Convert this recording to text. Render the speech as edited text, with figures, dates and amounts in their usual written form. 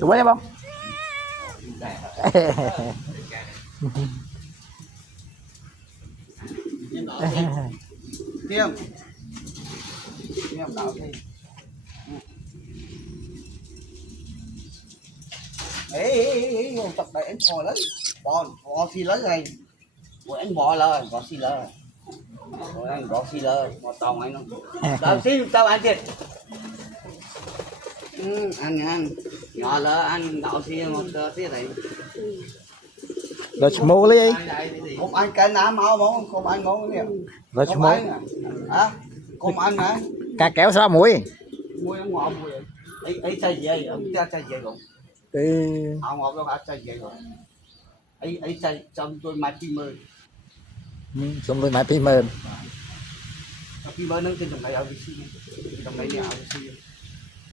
Tụi bay không? Tiêm tiêm đảo đi ấy tập đại anh bò lấy bò xì lấy này của anh bò lời bò xì lời của anh bò xì lời bò tòng anh không đào xin tao ăn thiệt ăn nhỏ lỡ ăn đảo xì một tí này Rồi mua lấy gì? không ăn cái ná máu không ăn món cái gì Rồi không mua hả không ăn hả cá kéo sao muối? muối ăn ngọt muối ấy chai gì ông cha chai gì không ông ngọt đâu phải chai gì rồi ấy chai trong tôi mai phi mơ Chúng tôi买phim mềm. phi mơ nó trên trong này ở vị trí trong này nhà ở vị trí